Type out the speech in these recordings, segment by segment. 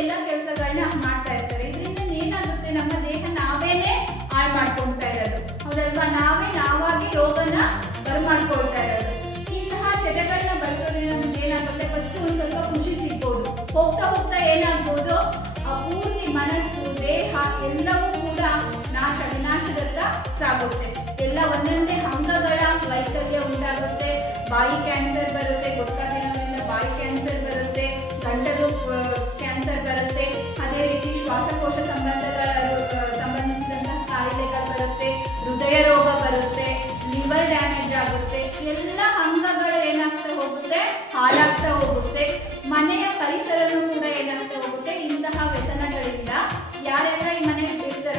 ಎಲ್ಲ ಕೆಲಸಗಳನ್ನ ಮಾಡ್ತಾ ಇರ್ತಾರೆ. ಇದರಿಂದ ಏನಾಗುತ್ತೆ, ನಮ್ಮ ದೇಹ ನಾವೇನೆ ಹಾಳು ಮಾಡ್ಕೊಳ್ತಾ ಇರೋದು, ಹೌದಲ್ವಾ? ನಾವಾಗಿ ರೋಗನ ಬರಮಾಡ್ಕೊಳ್ತಾ ಇರೋದು. ಇಂತಹ ಚಟಗಳನ್ನ ಬಳಸೋದ್ರಿಂದ ನಮ್ಗೆ ಏನಾಗುತ್ತೆ, ಫಸ್ಟ್ ಒಂದು ಸ್ವಲ್ಪ ಖುಷಿ ಸಿಗ್ಬೋದು, ಹೋಗ್ತಾ ಹೋಗ್ತಾ ಏನಾಗ್ಬೋದು, ಪೂರ್ತಿ ಮನಸ್ಸು ದೇಹ ಎಲ್ಲವೂ ಕೂಡ ವಿನಾಶದತ್ತ ಸಾಗುತ್ತೆ. ಎಲ್ಲ ಒಂದೊಂದೇ ಅಂಗಗಳ ವೈಕಲ್ಯ ಉಂಟಾಗುತ್ತೆ. ಬಾಯಿ ಕ್ಯಾನ್ಸರ್ ಬರುತ್ತೆ, ಗೊತ್ತಾಗಿರೋದ್ರಿಂದ ಬಾಯಿ ಕ್ಯಾನ್ಸರ್ ಬರುತ್ತೆ, ಗಂಟಲು ಕ್ಯಾನ್ಸರ್ ಬರುತ್ತೆ, ಅದೇ ರೀತಿ ಶ್ವಾಸಕೋಶ ಸಂಬಂಧಿಸಿದಂತಹ ಕಾಯಿಲೆಗಳು ಬರುತ್ತೆ, ಹೃದಯ ರೋಗ ಬರುತ್ತೆ, ಲಿವರ್ ಡ್ಯಾಮೇಜ್ ಆಗುತ್ತೆ. ಎಲ್ಲ ಅಂಗಗಳು ಏನಾಗ್ತಾ ಹೋಗುತ್ತೆ, ಹಾಳಾಗ್ತಾ ಹೋಗುತ್ತೆ. ಮನೆಯ ಪರಿಸರನೂ ಕೂಡ ಏನಾಗ್ತಾ ಹೋಗುತ್ತೆ. ಇಂತಹ ವ್ಯಸನಗಳಿಂದ ಯಾರೆಲ್ಲ ಈ ಮನೆಗೆ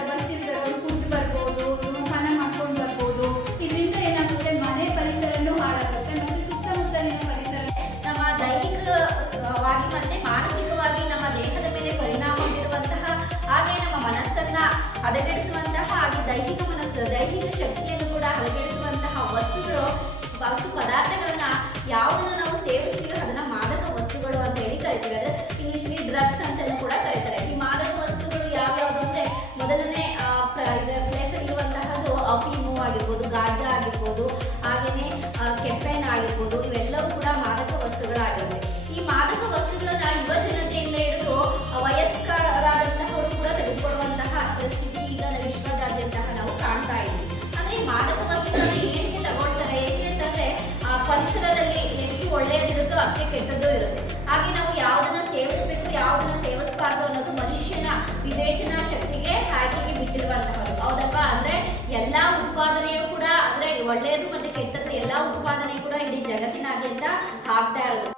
ಬರ್ತಿರ್ತಾರೋ ಅವ್ರು ಕುಡಿದು ಬರ್ಬೋದು, ಧೂಮಪಾನ ಮಾಡ್ಕೊಂಡು ಬರ್ಬೋದು. ಇದರಿಂದ ಏನಾಗುತ್ತೆ, ಮನೆ ಪರಿಸರನೂ ಹಾಳಾಗುತ್ತೆ ಮತ್ತು ಸುತ್ತಮುತ್ತಲಿನ ಪರಿಸರ ನಮ್ಮ ದೈಹಿಕವಾಗಿ ಮತ್ತೆ ಮಾನಸಿಕವಾಗಿ ನಮ್ಮ ದೇಹದ ಮೇಲೆ ಪರಿಣಾಮ ಬೀರುವಂತಹ, ಹಾಗೆ ನಮ್ಮ ಮನಸ್ಸನ್ನ ಹದಗೆಡಿಸುವಂತಹ, ಹಾಗೆ ದೈಹಿಕ ಶಕ್ತಿಯನ್ನು ಕೂಡ ಹದಗೆಡಿಸುವಂತಹ ವಸ್ತುಗಳು ಮತ್ತು ಪದಾರ್ಥಗಳನ್ನ ಯಾವುದನ್ನು ನಾವು ಸೇವಿಸ್ತೀವಿ ಅದನ್ನ ಮಾದಕ ವಸ್ತುಗಳು ಅಂತ ಹೇಳಿ ಕರಿತೀವಿ. ಅದು ಇಂಗ್ಲಿಷಲ್ಲಿ ಡ್ರಗ್ಸ್ ಅಂತಲೂ ಕೂಡ ಕರೀತಾರೆ. ಈ ಮಾದಕ ವಸ್ತುಗಳು ಯಾವ್ಯಾವುದು ಅಂದ್ರೆ ಮೊದಲನೇ ಪ್ಲೇಸ್ ಇರುವಂತಹದ್ದು ಅಫೀಮು ಆಗಿರ್ಬೋದು, ಗಾಂಜಾ ಆಗಿರ್ಬೋದು, ಹಾಗೇನೆ ಕೆಫೆನ್ ಆಗಿರ್ಬೋದು. ಇವೆಲ್ಲವೂ ಕೂಡ ಮಾದಕ ವಸ್ತುಗಳಾಗಿರುತ್ತೆ. ಈ ಮಾದಕ ವಸ್ತುಗಳನ್ನ ಯುವ ಜನತೆಯಿಂದ ಹಿಡಿದು ವಯಸ್ಕರಾದಂತಹವರು ಕೂಡ ತೆಗೆದುಕೊಳ್ಳುವಂತಹ ಪರಿಸ್ಥಿತಿ ಈಗ ವಿಶ್ವದಾದ್ಯಂತ ನಾವು ಕಾಣ್ತಾ ಇದ್ದೀವಿ. ಅಂದ್ರೆ ಈ ಮಾದಕ ವಸ್ತುಗಳನ್ನ ಏನಕ್ಕೆ ತಗೊಳ್ತಾರೆ, ಏಕೆ ಅಂತಂದ್ರೆ ಪರಿಸರದಲ್ಲಿ ಎಷ್ಟು ಒಳ್ಳೆಯದಿರುತ್ತೋ ಅಷ್ಟೇ ಕೆಟ್ಟದ್ದು ಇರುತ್ತೆ. ಹಾಗೆ ನಾವು ಯಾವುದನ್ನ ಸೇವಿಸಬೇಕು, ಯಾವುದನ್ನ ಸೇವಿಸಬಾರ್ದು ಅನ್ನೋದು ಮನುಷ್ಯನ ವಿವೇಚನಾ ಶಕ್ತಿಗೆ ಹಾಕಿಗೆ ಬಿಟ್ಟಿರುವಂತಹದ್ದು, ಹೌದಲ್ವಾ? ಅಂದ್ರೆ ಎಲ್ಲಾ ಉತ್ಪಾದನೆಯೂ ಕೂಡ ಅಂದ್ರೆ ಒಳ್ಳೆಯದು ಮತ್ತೆ ಕೆಟ್ಟದ್ದು ಎಲ್ಲಾ ಉತ್ಪಾದನೆ ಕೂಡ ಇಡೀ ಜಗತ್ತಿನಾದ್ಯಂತ ಆಗ್ತಾ ಇರೋದು.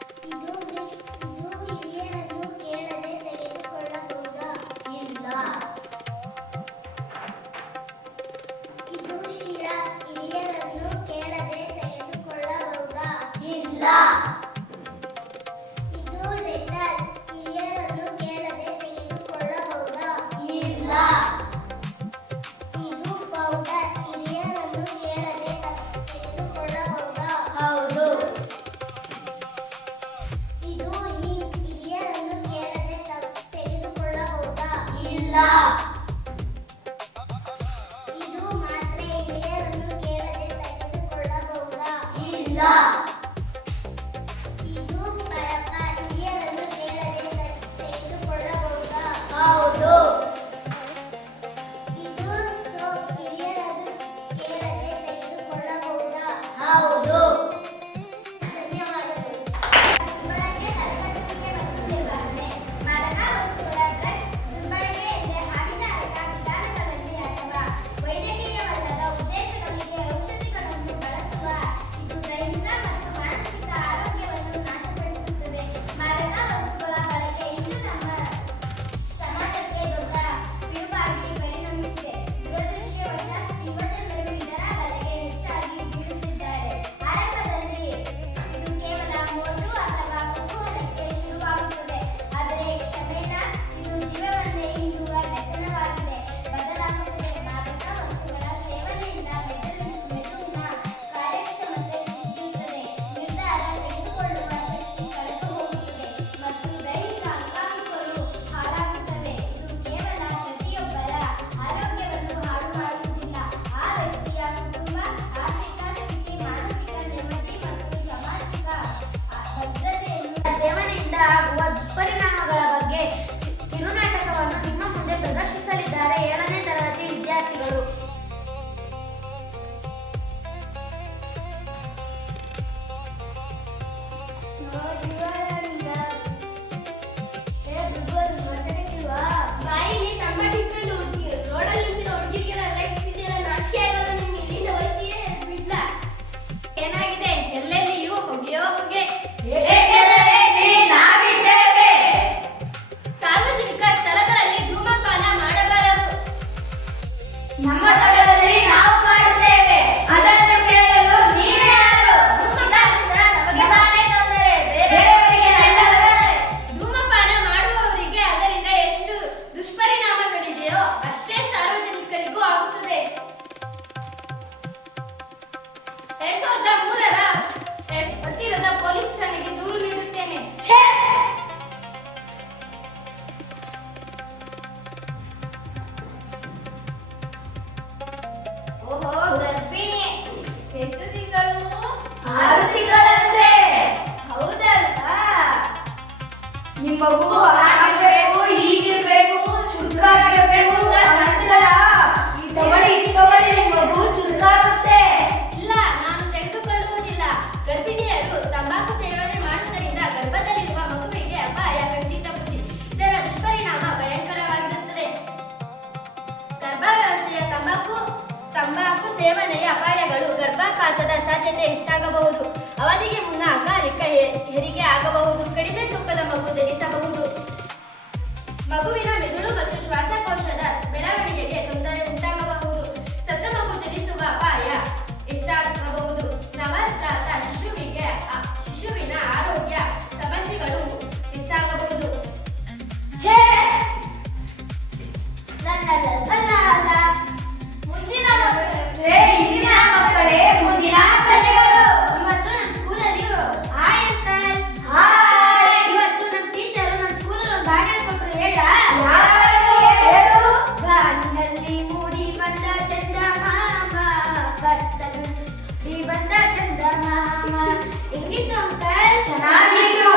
ಆಗುವ ದುಷ್ಪರಿಣಾಮಗಳ ಬಗ್ಗೆ ಕಿರುನಾಟಕವನ್ನು ನಿಮ್ಮ ಮುಂದೆ ಪ್ರದರ್ಶಿಸಲಿದ್ದಾರೆ 7ನೇ ತರಗತಿ ವಿದ್ಯಾರ್ಥಿಗಳು. ಏನಾಗಿದೆ ಎಲ್ಲೆಲ್ಲಿಯೂ ಹೊಗೆಯೋ ಹೊಗೆ. ಸಾರ್ವಜನಿಕ ಸ್ಥಳಗಳಲ್ಲಿ ಧೂಮಪಾನ ಮಾಡಬಾರದು. ನಮ್ಮ ಸ್ಥಳದಲ್ಲಿ ನಾವು ಮಾಡುತ್ತೇವೆ. ಅದನ್ನು ಕೇಳಲು ನೀವೇ ಯಾರು? ನಮಗೆ ತಾನೇ ತೊಂದರೆ, ಬೇರೆಯವರಿಗೆ ಅಲ್ಲ. ಧೂಮಪಾನ ಮಾಡುವವರಿಗೆ ಅದರಿಂದ ಎಷ್ಟು ದುಷ್ಪರಿಣಾಮಗಳಿದೆಯೋ ಅಷ್ಟೇ ಸಾರ್ವಜನಿಕರಿಗೂ ಆಗುತ್ತದೆ. 2003ರ ಹತ್ತಿರದ ಪೊಲೀಸ್ ಠಾಣೆಗೆ ದೂರು ನೀಡುತ್ತೇನೆ. ಮಗು ಹಾಗಿರ್ಬೇಕು, ಹೀಗಿರ್ಬೇಕು, ಚುರುಕಾಗಿರ್ಬೇಕು ಅಂತ ಅಂತೀರಲ್ಲ, ತಗೊಳ್ಳಿ ನಿಮ್ ಮಗು ಚುರುಕಾಗುತ್ತೆ. ಇಲ್ಲ, ನಾನು ತೆಗೆದುಕೊಳ್ಳುವುದಿಲ್ಲ. ಗರ್ಭಿಣಿಯರು ತಂಬಾಕು ಸೇವನೆ ಮಾಡುವುದರಿಂದ ಗರ್ಭದಲ್ಲಿರುವ ಮಗುವಿಗೆ ಅಪಾಯ ಖಂಡಿತವಿದೆ. ಇದರ ದುಷ್ಪರಿಣಾಮ ಭಯಂಕರವಾಗಿರುತ್ತದೆ. ಗರ್ಭಾವಸ್ಥೆಯ ತಂಬಾಕು ಸೇವನೆಯ ಅಪಾಯಗಳು: ಗರ್ಭಪಾತದ ಸಾಧ್ಯತೆ ಹೆಚ್ಚಾಗಬಹುದು, ಅವಧಿಗೆ ಮುನ್ನ ಅಕಾಲಿಕ ಹೆರಿಗೆ ಆಗಬಹುದು, ಕಡಿಮೆ ತೂಕದ ಮಗು ಜನಿಸಬಹುದು, ಮಗುವಿನ ಮೆದುಳು ಮತ್ತು ಶ್ವಾಸಕೋಶದ ಬೆಳವಣಿಗೆಗೆ ತೊಂದರೆ ಉಂಟಾಗಬಹುದು, ಸತ್ತ ಮಗು ಜನಿಸುವ ಅಪಾಯ ಹೆಚ್ಚಾಗಬಹುದು, ನವಜಾತ ಶಿಶುವಿನ ಆರೋಗ್ಯ ಸಮಸ್ಯೆಗಳು ಹೆಚ್ಚಾಗಬಹುದು. ಛೇ! ಇಂದಿನ ಮಕ್ಕಳೇ ಮುಂದಿನ ಪ್ರಜೆಗಳು. ಇವತ್ತು ನಮ್ಮ ಸ್ಕೂಲಲ್ಲಿ ಹಾಯ್ ಅಂಕಲ್. ಹಾಯ್. ಇವತ್ತು ನಮ್ಮ ಟೀಚರ್ ನಮ್ಮ ಸ್ಕೂಲಲ್ಲಿ ಒಂದು ಹಾಡು ಹೇಳ್ಕೊಟ್ರು, ಹೇಳ? ಹೇಳು. ಗಾಳಿನಲ್ಲಿ ಮೂಡಿ ಬಂದ ಚಂದ ಮಾಮ, ಕತ್ತಲಲ್ಲಿ ಬಂದ ಚಂದ ಮಾಮ. ಹೆಂಗಿತ್ತು ಅಂಕಲ್? ಚೆನ್ನಾಗಿತ್ತು.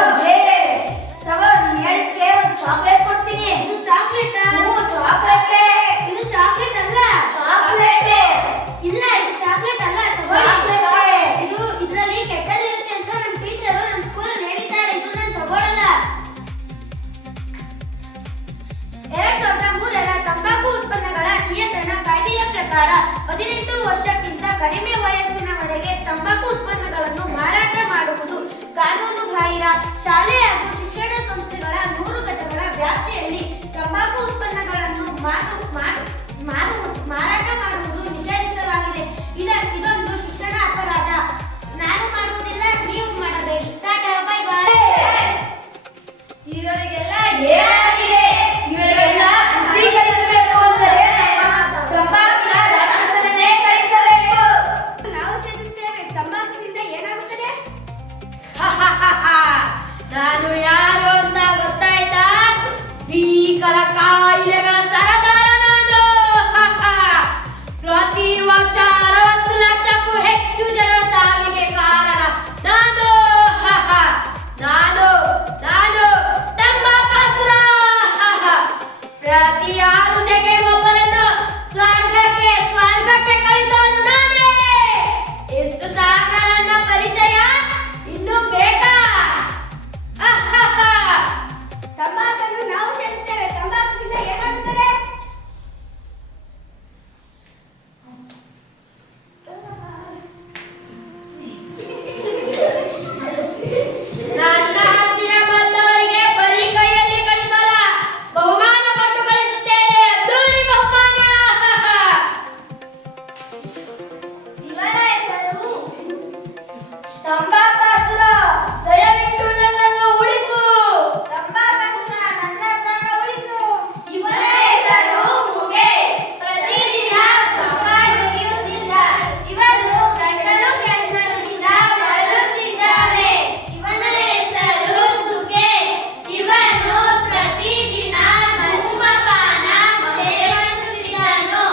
ತಗೋ, ನೀನ್ ಹೇಳಿದ್ಕೆ ಒಂದು ಚಾಕ್ಲೇಟ್ ಕೊಡ್ತೀನಿ. ಇದು ಚಾಕ್ಲೇಟಾ? ಚಾಕ್ಲೇಟ್. ಇದು ಚಾಕ್ಲೇಟ್ ಅಲ್ಲ. ಚಾಕ್ಲೇಟ್. ಇಲ್ಲ, ಇದು ಚಾಕ್ಲೇಟ್ ಅಲ್ಲ. ಚಾಕ್ಲೇಟ್. ಇದು ಇದರಲ್ಲಿ ಕೆಟ್ಟದಿರುತ್ತೆ ಅಂತ ನಮ್ಮ ಟೀಚರ್ ನಮ್ಮ ಸ್ಕೂಲಲ್ಲಿ ಹೇಳಿದ್ದಾರೆ. ಇದು ನಾನು ತಗೊಳ್ಳಲ್ಲ. 2003ರ ತಂಬಾಕು ಉತ್ಪನ್ನಗಳ ನಿಯಂತ್ರಣ ಕಾಯ್ದೆಯ ಪ್ರಕಾರ 18 ವರ್ಷಕ್ಕಿಂತ ಕಡಿಮೆ ವಯಸ್ಸಿನವರೆಗೆ ತಂಬಾಕು ಉತ್ಪನ್ನಗಳನ್ನು ಮಾರಾಟ ಮಾಡುವುದು ಕಾನೂನು ಬಾಹಿರ. ಶಾಲೆ ಹಾಗೂ ಶಿಕ್ಷಣ ಸಂಸ್ಥೆಗಳ 100 ಗಜಗಳ ವ್ಯಾಪ್ತಿಯಲ್ಲಿ ತಂಬಾಕು ಉತ್ಪನ್ನಗಳನ್ನು ಮಾರಾಟ ಮಾಡುವುದು ನಿಷೇಧಿಸಲಾಗಿದೆ. ಇದೊಂದು ಶಿಕ್ಷಣ ಅಪರಾಧ. ನಾನು ಮಾಡುವುದಿಲ್ಲ, ನೀವು ಮಾಡಬೇಡಿ. Tata, bye bye. ಇವರಿಗೆಲ್ಲ ಏನಾಗಿದೆ? ಇವರಿಗೆಲ್ಲ ಬುದ್ಧಿ ಕಲಿಸಬೇಕು ಅಂದರೆ ತಂಬಾಕಿನ ರಾಕ್ಷಸನನ್ನೇ ಕಲಿಸಬೇಕು. ನಾವು ಸೇವಿಸುತ್ತೇವೆ. ತಂಬಾಕಿನಿಂದ ಏನಾಗುತ್ತದೆ? ನಾನು ಯಾರು ಅಂತ ಗೊತ್ತಾಯ್ತಾ? ಭೀಕರ ಕಾಯಿಲೆಗಳ ಸರದಾರ ನಾನು. ಪ್ರತಿ ವರ್ಷ 60 ಲಕ್ಷಕ್ಕೂ ಹೆಚ್ಚು ಜನರ ಸಾವಿಗೆ ಕಾರಣ ನಾನು. ನಾನು ತಂಬಾಕಾಸುರ. ಪ್ರತಿ 6 ಸೆಕೆಂಡ್ ಒಬ್ಬರನ್ನು ಸ್ವರ್ಗಕ್ಕೆ ಕಳಿಸೋನು ನಾನೇ. ಎಷ್ಟು ಸಾಕ ನನ್ನ ಪರಿಚಯ? ಇನ್ನು ಬೇಕಾ? ತಂಬಾಕನ್ನು ನಾವು ಸೇರುತ್ತೇವೆ. ತಂಬಾಕಿನಿಂದ ಏನಾಗುತ್ತದೆ? ನನ್ನ ಹತ್ತಿರ ಬಂದವರಿಗೆ ಬರೀ ಕೈಯಲ್ಲಿ ಕಳಿಸಲ್ಲ, ಬಹುಮಾನ ಕೊಟ್ಟು ಕಳಿಸುತ್ತೇನೆ. ಅದ್ದೂರಿ ಬಹುಮಾನ. ಇವರ ಹೆಸರು ತಂಬಾಕಾಸುರ, ದಯವಿಟ್ಟು ನನ್ನನ್ನು ಉಳಿಸು. ತಂಬಾಕಾಸುರ, ನನ್ನನ್ನ ಉಳಿಸು. ಇವರ ಹೆಸರು ಮುಗೆ. ಪ್ರತಿದಿನ ತಂಬಾಕು ತೆಗೆಯುತ್ತಿದ್ದ. ಇವನು ಗಂಟಲು ಕ್ಯಾನ್ಸರ್ನಿಂದ ಬಳಲುತ್ತಿದ್ದಾನೆ. ಇವನ ಹೆಸರು ಸುಕೇಶ್. ಇವನು ಪ್ರತಿದಿನ ಧೂಮಪಾನ ಸೇವಿಸುತ್ತಿದ್ದನು.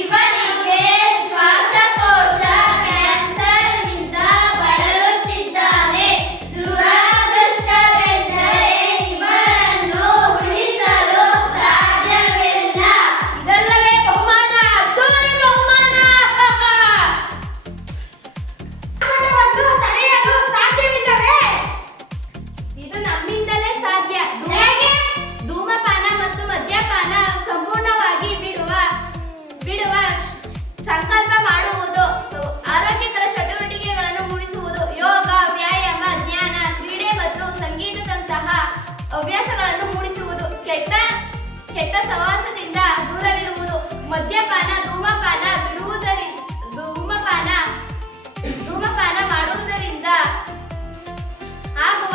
ಇವನಿಗೆ ಶ್ವಾಸಕೋಶ ಕ್ಯಾನ್ಸರ್ನಿಂದ ಬಳಲುತ್ತಿದ್ದಾನೆ. ದುರದೃಷ್ಟವೆಂದರೆ ಇವರನ್ನು ಉಳಿಸಲು ಸಾಧ್ಯವಿಲ್ಲ. ಇದಲ್ಲವೇ ಬಹುಮಾನ, ಅದ್ದೂರಿ ಬಹುಮಾನ. ಮರಣವನ್ನು ತಡೆಯಲು ಸಾಧ್ಯವಿಲ್ಲವೇ? ಇದು ನಮ್ಮಿಂದಲೇ ಸಾಧ್ಯ. ಹೇಗೆ? ಧೂಮಪಾನ ಮತ್ತು ಮದ್ಯಪಾನ ಸಂಪೂರ್ಣವಾಗಿ ಬಿಡುವ ಸಂಕಲ್ಪ ಮಾಡುವುದು, ಆರೋಗ್ಯಕರ ಚಟುವಟಿಕೆಗಳನ್ನು ಮೂಡಿಸುವುದು, ಯೋಗ, ವ್ಯಾಯಾಮ, ಧ್ಯಾನ, ಕ್ರೀಡೆ ಮತ್ತು ಸಂಗೀತದಂತಹ ಹವ್ಯಾಸಗಳನ್ನು ಮೂಡಿಸುವುದು, ಕೆಟ್ಟ ಸಹವಾಸದಿಂದ ದೂರವಿರುವುದು, ಮದ್ಯಪಾನ, ಧೂಮಪಾನ ಮಾಡುವುದರಿಂದ ಆಗುವ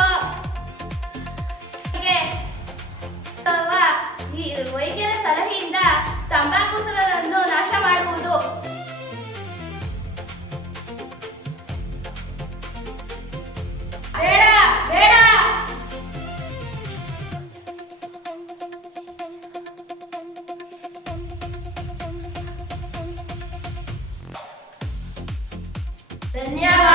ವೈದ್ಯರ ಸಲಹೆಯಿಂದ ತಂಬಾಕುಸರನ್ನು ನಾಶ ಮಾಡುವುದು. ಬೇಡ ಬೇಡ. ಧನ್ಯವಾದ.